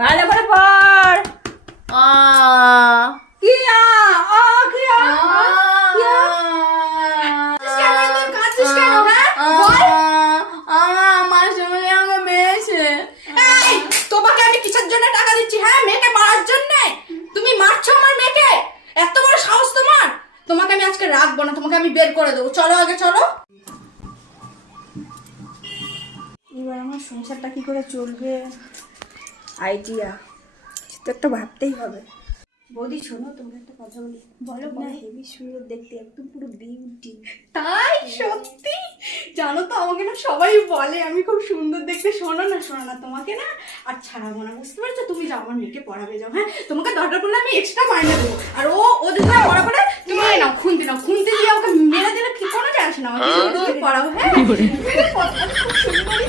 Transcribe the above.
ভালো করে পড়। কি তোমাকে আমি কিসের জন্য টাকা দিচ্ছি? হ্যাঁ, মেয়েকে মারার জন্য? তুমি মারছো আমার মেয়েকে? এত বড় সাহস তোমার? তোমাকে আমি আজকে রাখবো না, তোমাকে আমি বের করে দেবো। চলো আগে চলো। এবার আমার সংসারটা কি করে চলবে? আইডিয়া কিছু তো একটা ভাবতেই হবে। বৌদি শোনো, তোমাকে একটা কথা বলি। বলো না, হেভি সুন্দর দেখতে, একদম পুরো বিউটি। তাই? সত্যি? জানো তো, আমাকে না সবাই বলে আমি খুব সুন্দর দেখতে। শোনো না, তোমাকে না আর ছাড়াবো না, বুঝতে পারছো? তুমি যাও, আমার মেয়েকে পড়াবে যাও। হ্যাঁ, তোমাকে দরকার পড়লে আমি এক্সট্রা মাইনে দেবো। আর ও যদি পড়া করে তুমি নাও, খুন্তি দিয়ে ওকে মেরে দিলে কি কোনো যায় আসে না। আমাকে পড়াও। হ্যাঁ, খুব সুন্দরই